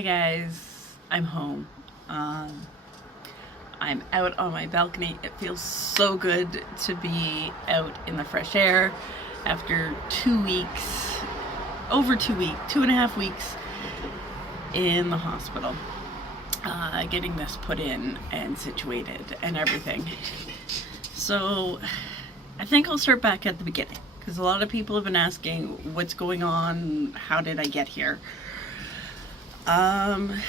Hi guys, I'm home. Um, I'm out on my balcony. It feels so good to be out in the fresh air after 2 weeks, over 2 weeks, 2.5 weeks in the hospital, getting this put in and situated and everything. So I think I'll start back at the beginning because a lot of people have been asking what's going on, how did I get here? Um,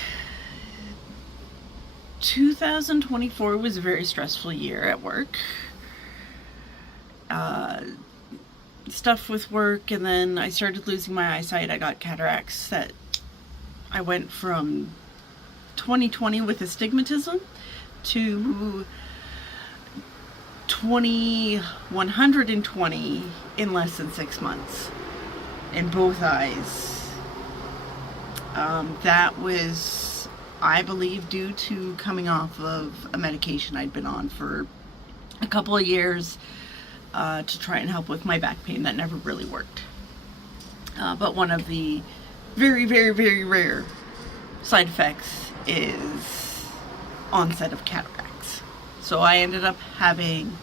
2024 was a very stressful year at work. Uh, Stuff with work, and then I started losing my eyesight. I got cataracts that I went from 2020 with astigmatism to 2120 in less than 6 months in both eyes. That was, I believe, due to coming off of a medication I'd been on for a couple of years to try and help with my back pain that never really worked. But one of the very, very, very rare side effects is onset of cataracts. So I ended up having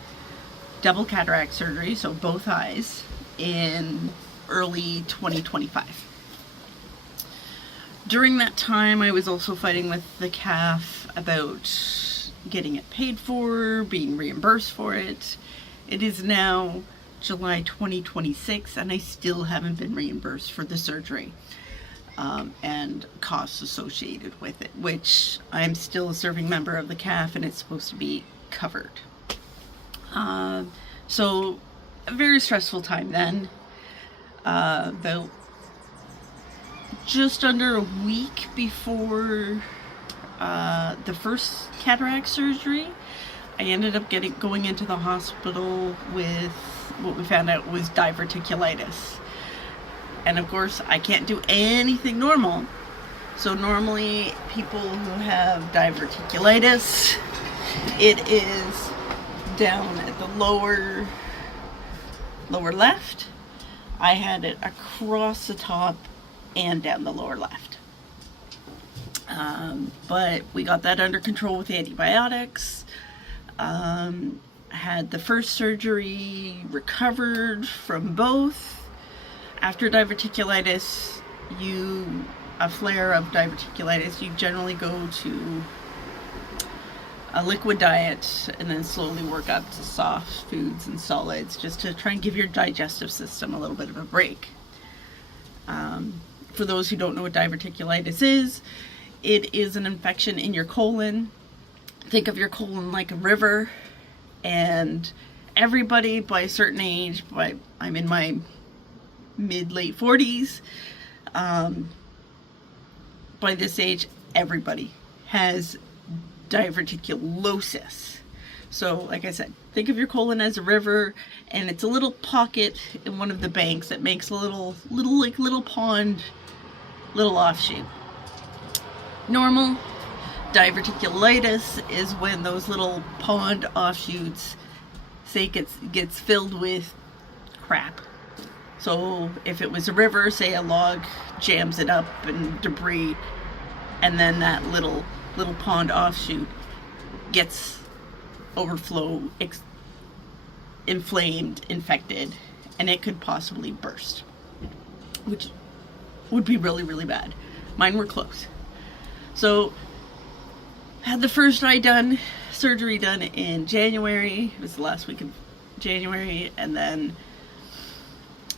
double cataract surgery, so both eyes, in early 2025. During that time, I was also fighting with the CAF about getting it paid for, being reimbursed for it. It is now July 2026, and I still haven't been reimbursed for the surgery and costs associated with it, which I'm still a serving member of the CAF, and it's supposed to be covered. So, a very stressful time then. About just under a week before the first cataract surgery, I ended up going into the hospital with what we found out was diverticulitis. And of course, I can't do anything normal. So normally, people who have diverticulitis, it is down at the lower left. I had it across the top and down the lower left. But we got that under control with antibiotics. Had the first surgery, recovered from both. After diverticulitis, a flare of diverticulitis, you generally go to a liquid diet and then slowly work up to soft foods and solids just to try and give your digestive system a little bit of a break. For those who don't know what diverticulitis is, it is an infection in your colon. Think of your colon like a river, and everybody by a certain age, I'm in my mid-late 40s, by this age, everybody has diverticulosis. So, like I said, think of your colon as a river, and it's a little pocket in one of the banks that makes a little pond, little offshoot. Normal diverticulitis is when those little pond offshoots, say, gets filled with crap. So if it was a river, say a log jams it up and debris, and then that little pond offshoot gets inflamed, infected, and it could possibly burst, which would be really, really bad. Mine were close. So, had the first surgery done in January. It was the last week of January, and then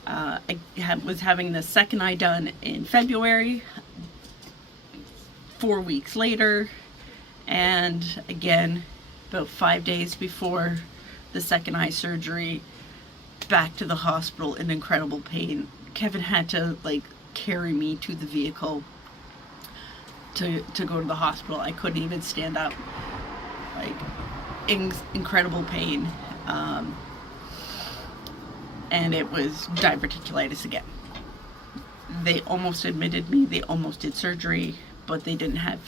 I was having the second eye done in February, 4 weeks later, and again, about 5 days before the second eye surgery, back to the hospital in incredible pain. Kevin had to carry me to the vehicle to go to the hospital. I couldn't even stand up. Incredible pain. And it was diverticulitis again. They almost admitted me. They almost did surgery, but they didn't have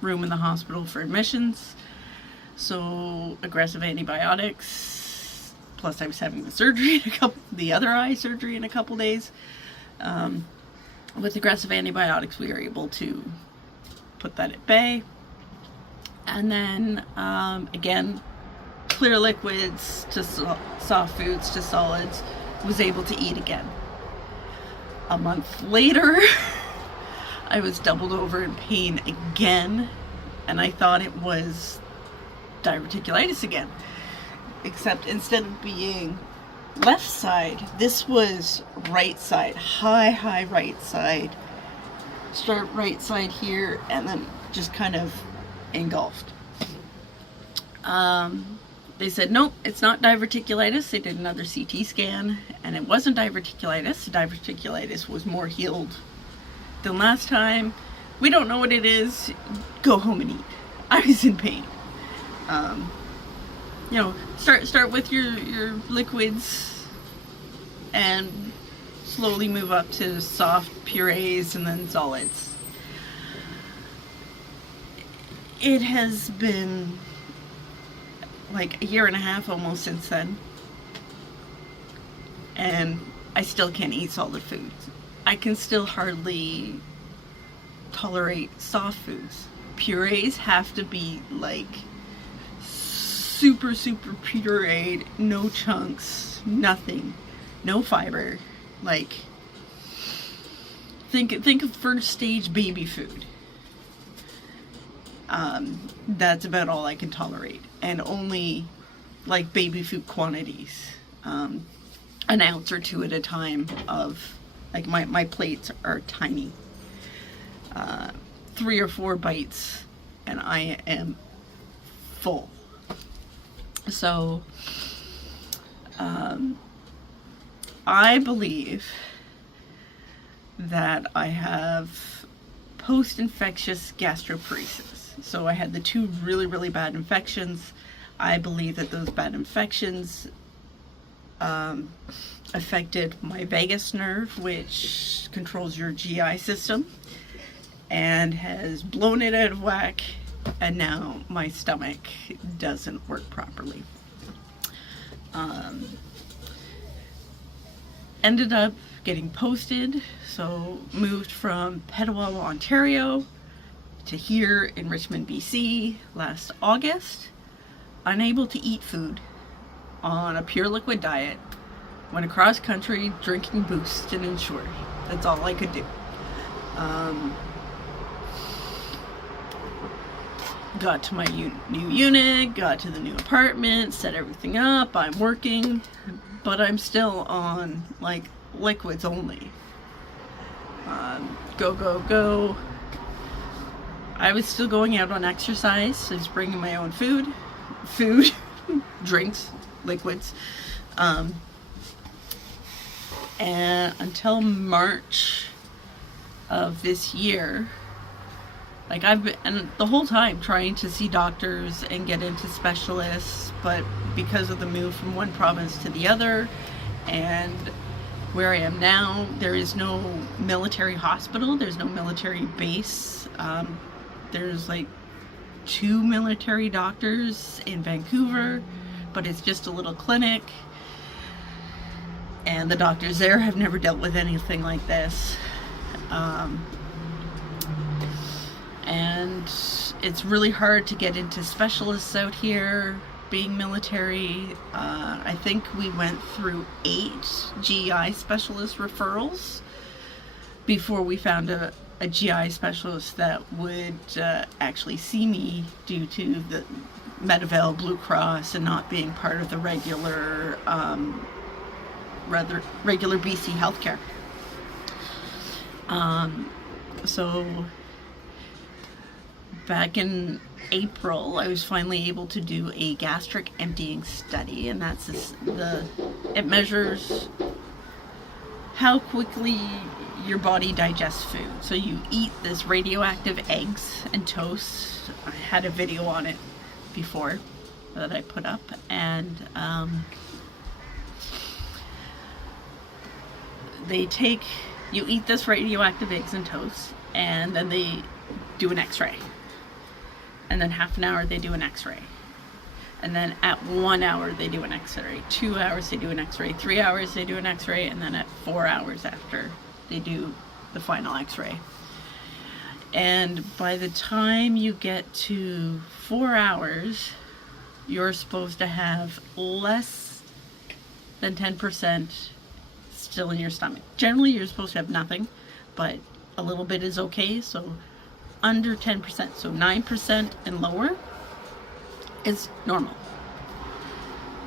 room in the hospital for admissions. So aggressive antibiotics. Plus, I was having the other eye surgery in a couple days. with aggressive antibiotics, we were able to put that at bay. And then, again, clear liquids to soft foods to solids, was able to eat again. A month later, I was doubled over in pain again, and I thought it was diverticulitis again. Except instead of being left side, this was right side, high right side. Start right side here, and then just kind of engulfed. They said, nope, it's not diverticulitis. They did another CT scan, and it wasn't diverticulitis. Diverticulitis was more healed than last time. We don't know what it is. Go home and eat. I was in pain. You know, start with your liquids and slowly move up to soft purees and then solids. It has been like a year and a half almost since then, and I still can't eat solid foods. I can still hardly tolerate soft foods. Purees have to be like super pureed, no chunks, nothing, no fiber. Like, think of first stage baby food. That's about all I can tolerate, and only like baby food quantities, an ounce or two at a time of, like, my plates are tiny, 3 or 4 bites and I am full. So I believe that I have post-infectious gastroparesis. So I had the 2 really bad infections. I believe that those bad infections affected my vagus nerve, which controls your GI system, and has blown it out of whack, and now my stomach doesn't work properly. Ended up getting posted, so moved from Petawawa, Ontario to here in Richmond, BC last August. Unable to eat food, on a pure liquid diet, went across country drinking Boost and Ensure. That's all I could do. Got to my new unit, got to the new apartment, set everything up, I'm working, but I'm still on like liquids only. Go. I was still going out on exercise. I was bringing my own food, drinks, liquids, and until March of this year, like, I've been, and the whole time, trying to see doctors and get into specialists, but because of the move from one province to the other, and where I am now, there is no military hospital, there's no military base. There's like 2 military doctors in Vancouver, but it's just a little clinic, and the doctors there have never dealt with anything like this. And it's really hard to get into specialists out here, being military. I think we went through 8 GI specialist referrals before we found a GI specialist that would actually see me, due to the Medivail Blue Cross and not being part of the regular BC healthcare. So back in April, I was finally able to do a gastric emptying study, and it measures how quickly your body digests food. So you eat this radioactive eggs and toast. I had a video on it before that I put up, and you eat this radioactive eggs and toast, and then they do an x-ray, and then half an hour they do an x-ray, and then at 1 hour they do an x-ray, 2 hours they do an x-ray, 3 hours they do an x-ray, and then at 4 hours after they do the final x-ray. And by the time you get to 4 hours, you're supposed to have less than 10% still in your stomach. Generally, you're supposed to have nothing, but a little bit is okay. So under 10%, so 9% and lower is normal.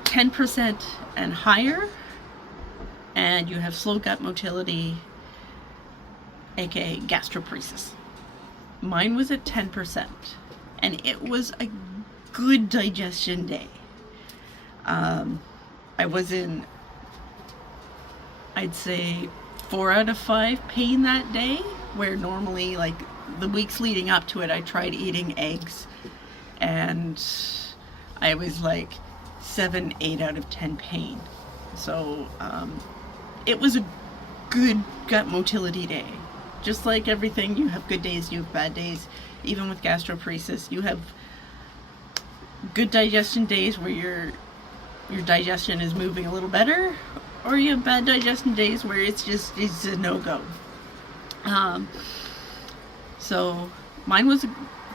10% and higher, and you have slow gut motility, aka gastroparesis. Mine was at 10%, and it was a good digestion day. I was in, I'd say, 4 out of 5 pain that day, where normally, like, the weeks leading up to it, I tried eating eggs, and I was like 7, 8 out of 10 pain. So it was a good gut motility day. Just like everything, you have good days, you have bad days. Even with gastroparesis, you have good digestion days where your digestion is moving a little better, or you have bad digestion days where it's a no-go. So mine was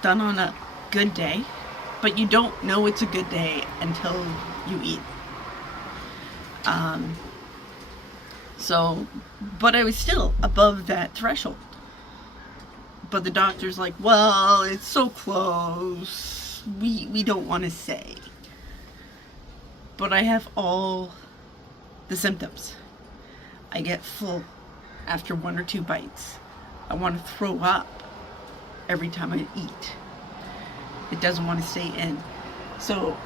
done on a good day, but you don't know it's a good day until you eat. But I was still above that threshold. But the doctor's like, well, it's so close, we don't want to say. But I have all the symptoms. I get full after 1 or 2 bites. I want to throw up every time I eat. It doesn't want to stay in. So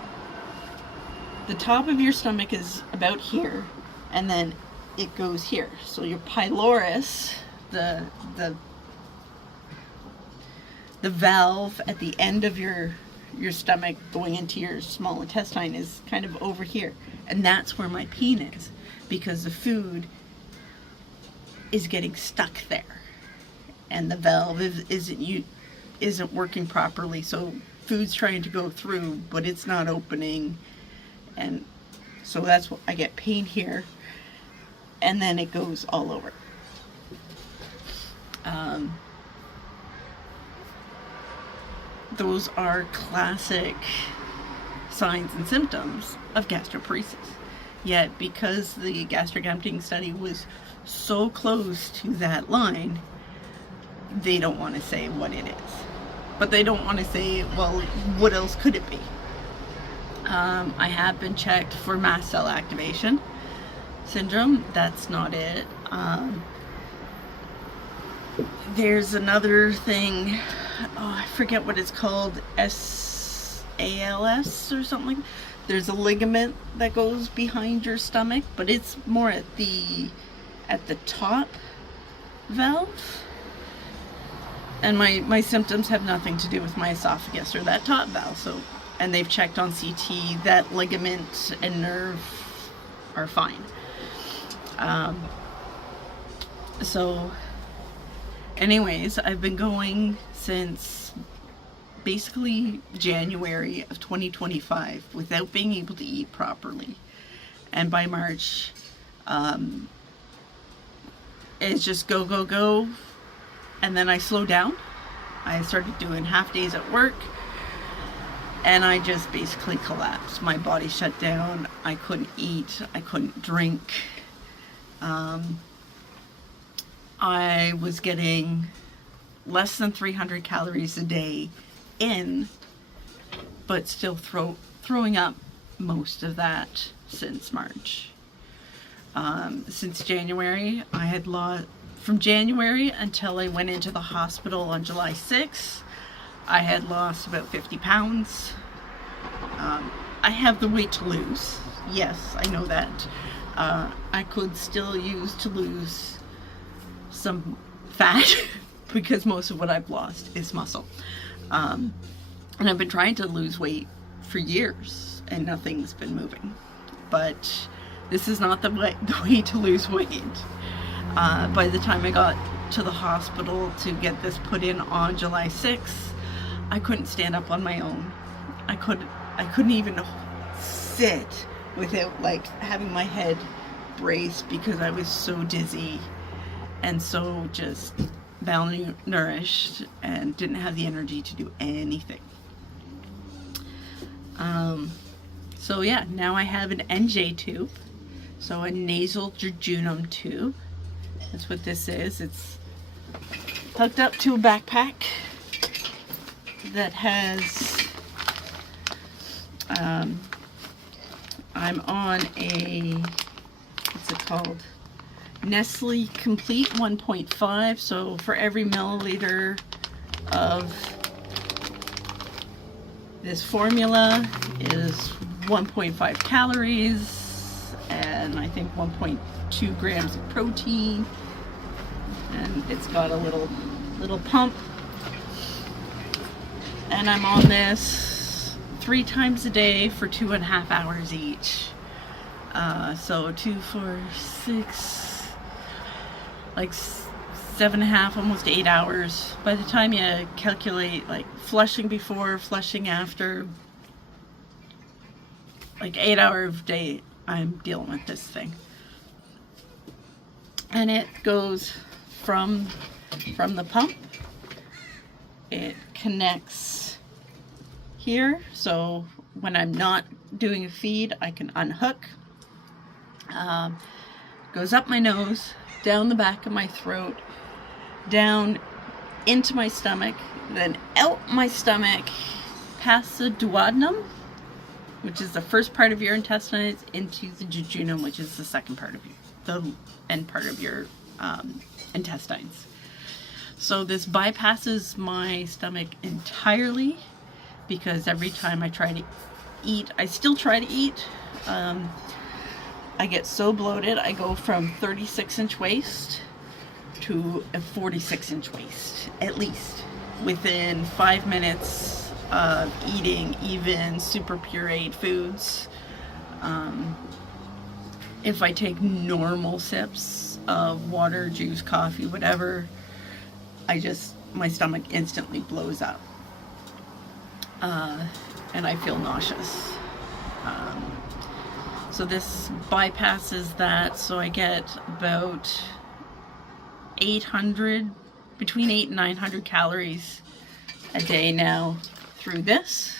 the top of your stomach is about here, and then it goes here. So your pylorus, the valve at the end of your stomach going into your small intestine, is kind of over here, and that's where my pain is, because the food is getting stuck there, and the valve isn't working properly. So food's trying to go through, but it's not opening, and so that's what I get pain here, and then it goes all over. Those are classic signs and symptoms of gastroparesis. Yet, because the gastric emptying study was so close to that line, they don't want to say what it is. But they don't want to say, well, what else could it be? I have been checked for mast cell activation syndrome. That's not it. There's another thing, I forget what it's called, SALS or something. There's a ligament that goes behind your stomach, but it's more at the top valve. And my symptoms have nothing to do with my esophagus or that top valve. So, and they've checked on CT, that ligament and nerve are fine. So anyways, I've been going since basically January of 2025 without being able to eat properly. And by March, it's just go, go, go. And then I slowed down. I started doing half days at work, and I just basically collapsed. My body shut down. I couldn't eat. I couldn't drink. I was getting less than 300 calories a day in, but still throwing up most of that since March. Since January, I had lost, from January until I went into the hospital on July 6th, I had lost about 50 pounds. I have the weight to lose. Yes, I know that. I could still use to lose some fat because most of what I've lost is muscle. And I've been trying to lose weight for years and nothing's been moving. But this is not the way to lose weight. By the time I got to the hospital to get this put in on July 6th, I couldn't stand up on my own. I couldn't even sit without like having my head braced because I was so dizzy and so just malnourished and didn't have the energy to do anything. So yeah, now I have an NJ tube, so a nasal jejunum tube. That's what this is. It's hooked up to a backpack that has, I'm on a, what's it called? Nestle Complete 1.5. So for every milliliter of this formula is 1.5 calories and I think 1.2 grams of protein. And it's got a little pump. And I'm on this 3 times a day for 2.5 hours each. So 2, 4, 6, like 7.5, almost 8 hours. By the time you calculate like flushing before, flushing after, like 8 hours a day, I'm dealing with this thing. And it goes from the pump. It connects here, so when I'm not doing a feed, I can unhook. Goes up my nose, down the back of my throat, down into my stomach, then out my stomach, past the duodenum, which is the first part of your intestines, into the jejunum, which is the second part of the end part of your intestines. So this bypasses my stomach entirely, because every time I try to eat, I still try to eat, I get so bloated. I go from 36-inch waist to a 46-inch waist, at least, within 5 minutes of eating even super pureed foods. If I take normal sips of water, juice, coffee, whatever, my stomach instantly blows up. And I feel nauseous. So this bypasses that, so I get about 800, between 800 and 900 calories a day now through this,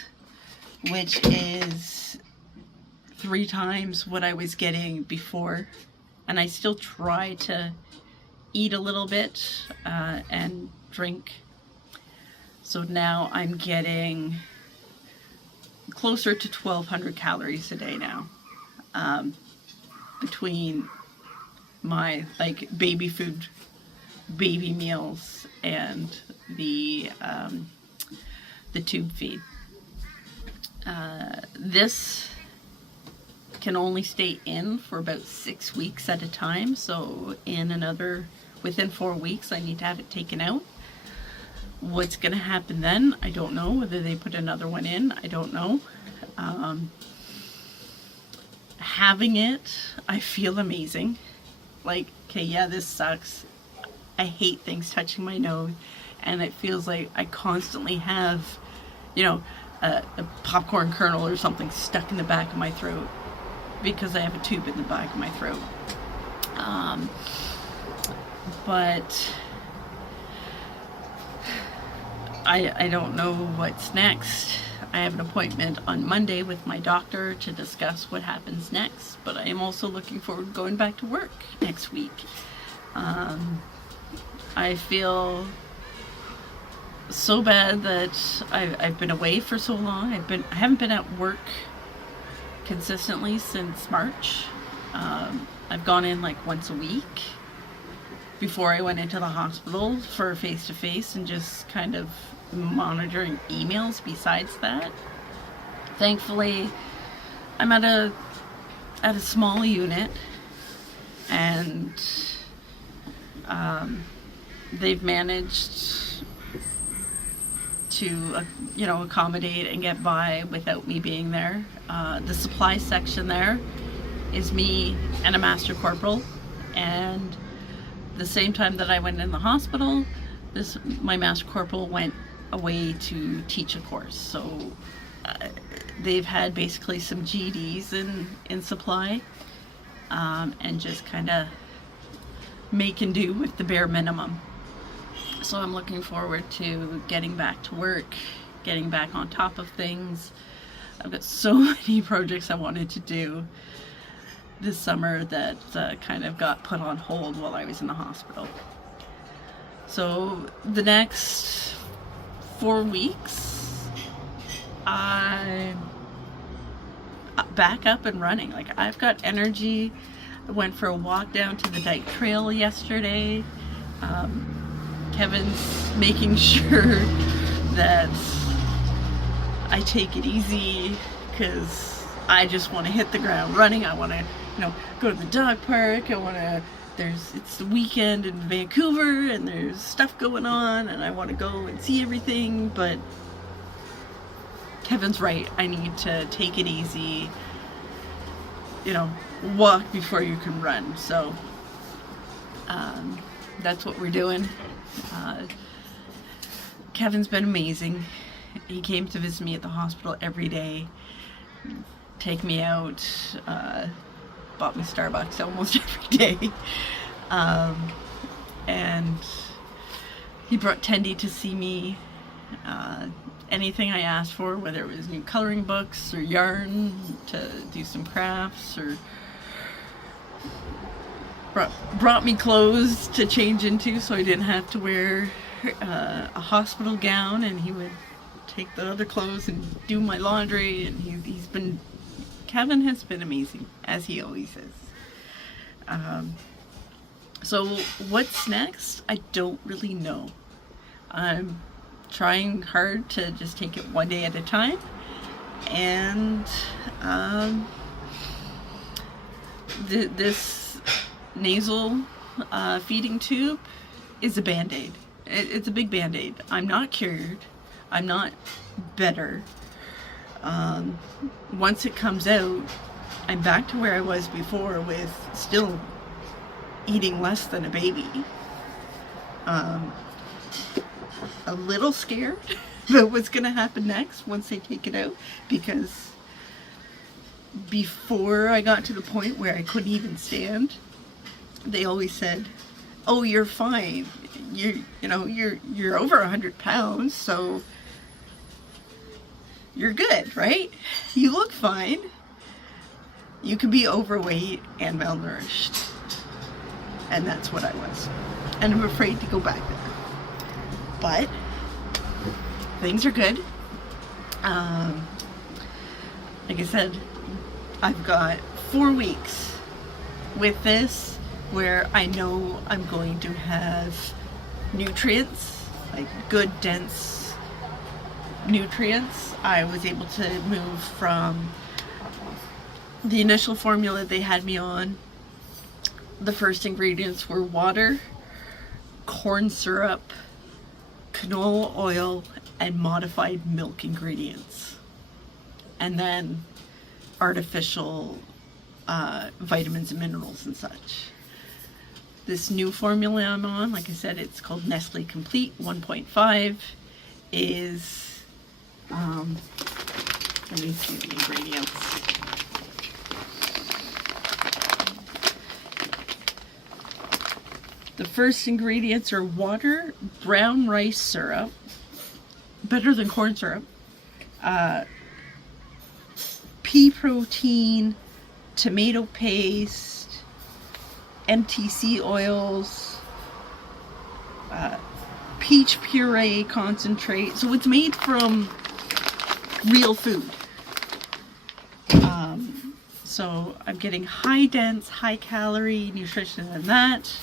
which is 3 times what I was getting before. And I still try to eat a little bit and drink. So now I'm getting closer to 1,200 calories a day now, between my like baby food, baby meals, and the tube feed. This can only stay in for about 6 weeks at a time, so within 4 weeks I need to have it taken out. What's gonna happen then, I don't know. Whether they put another one in, I don't know. Having it, I feel amazing. Like, okay, yeah, this sucks. I hate things touching my nose, and it feels like I constantly have, a popcorn kernel or something stuck in the back of my throat because I have a tube in the back of my throat. But I don't know what's next. I have an appointment on Monday with my doctor to discuss what happens next, but I am also looking forward to going back to work next week. I feel so bad that I've been away for so long. I haven't been at work consistently since March. I've gone in like once a week before I went into the hospital for face-to-face and just kind of monitoring emails besides that. Thankfully, I'm at a small unit, and they've managed to accommodate and get by without me being there. The supply section there is me and a master corporal, and the same time that I went in the hospital, my master corporal went away to teach a course. So they've had basically some GDs in supply, and just kind of make and do with the bare minimum. So I'm looking forward to getting back to work, getting back on top of things. I've got so many projects I wanted to do this summer that kind of got put on hold while I was in the hospital. So the next 4 weeks, I'm back up and running. Like, I've got energy. I went for a walk down to the Dyke Trail yesterday. Kevin's making sure that I take it easy because I just want to hit the ground running. I want to, go to the dog park. It's the weekend in Vancouver and there's stuff going on and I want to go and see everything, but Kevin's right. I need to take it easy, walk before you can run. So that's what we're doing. Kevin's been amazing. He came to visit me at the hospital every day, take me out, bought me Starbucks almost every day. And he brought Tendi to see me. Anything I asked for, whether it was new coloring books or yarn to do some crafts, or brought me clothes to change into so I didn't have to wear a hospital gown, and he would take the other clothes and do my laundry, and Kevin has been amazing, as he always is. So what's next? I don't really know. I'm trying hard to just take it one day at a time, and this nasal feeding tube is a band-aid. It's a big band-aid. I'm not cured. I'm not better. Once it comes out, I'm back to where I was before, with still eating less than a baby. A little scared about what's going to happen next once they take it out, because before I got to the point where I couldn't even stand, they always said, "Oh, you're fine. You're over 100 pounds, so you're good, right? You look fine. You could be overweight and malnourished." And that's what I was. And I'm afraid to go back there. But things are good. Like I said, I've got 4 weeks with this where I know I'm going to have nutrients, like good, dense nutrients. I was able to move from the initial formula they had me on. The first ingredients were water, corn syrup, canola oil, and modified milk ingredients. And then artificial vitamins and minerals and such. This new formula I'm on, like I said, it's called Nestle Complete 1.5, is, let me see the ingredients. The first ingredients are water, brown rice syrup, better than corn syrup, pea protein, tomato paste, MTC oils, peach puree concentrate. So it's made from real food. So I'm getting high dense, high calorie nutrition in that.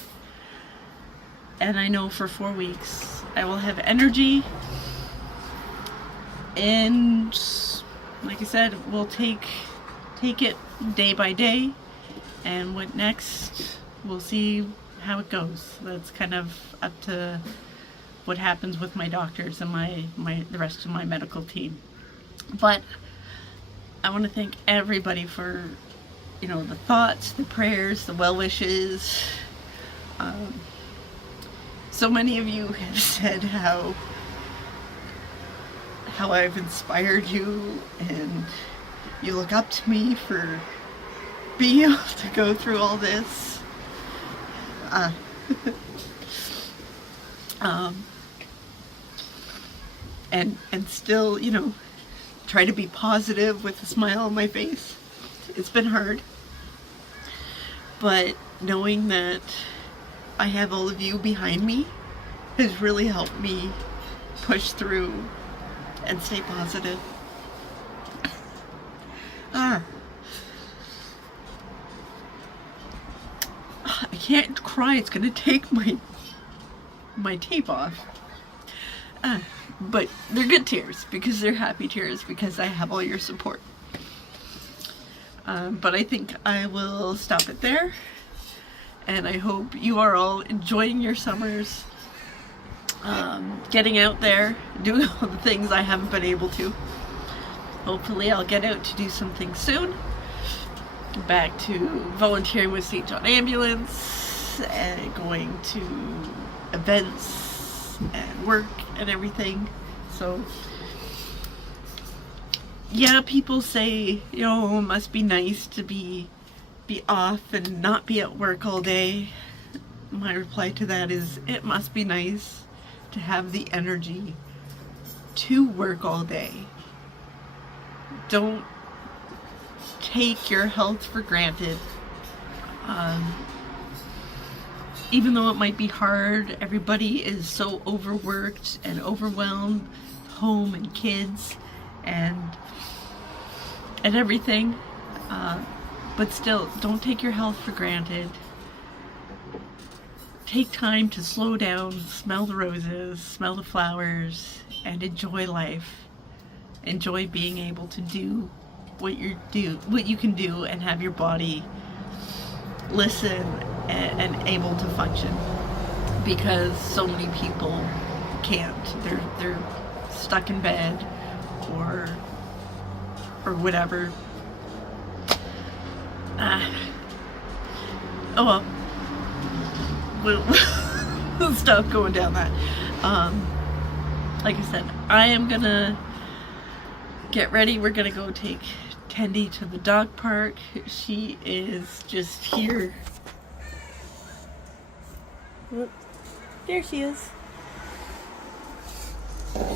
And I know for 4 weeks I will have energy, and like I said, we'll take it day by day, and what next, we'll see how it goes. That's kind of up to what happens with my doctors and the rest of my medical team. But I want to thank everybody for, the thoughts, the prayers, the well wishes. So many of you have said how I've inspired you, and you look up to me for being able to go through all this. And still, you know, try to be positive with a smile on my face. It's been hard. But knowing that I have all of you behind me has really helped me push through and stay positive. I can't cry. It's gonna take my tape off. But they're good tears because they're happy tears because I have all your support. But I think I will stop it there. And I hope you are all enjoying your summers, getting out there, doing all the things I haven't been able to. Hopefully I'll get out to do something soon. Back to volunteering with St. John Ambulance and going to events and work and everything. So yeah, people say, you know, it must be nice to be off and not be at work all day. My reply to that is, it must be nice to have the energy to work all day. Don't take your health for granted. Even though it might be hard, everybody is so overworked and overwhelmed, home and kids and everything. But still, don't take your health for granted. Take time to slow down, smell the roses, smell the flowers, and enjoy life. Enjoy being able to do what you can do and have your body listen and able to function, because so many people can't. They're stuck in bed or whatever. Oh well, we'll stop going down that. Like I said, I am gonna get ready. We're gonna go take Tendy to the dog park. She is just here. There she is.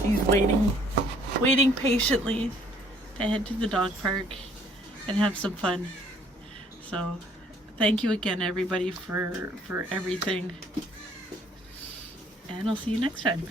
She's waiting patiently to head to the dog park and have some fun. So thank you again, everybody, for everything, and I'll see you next time.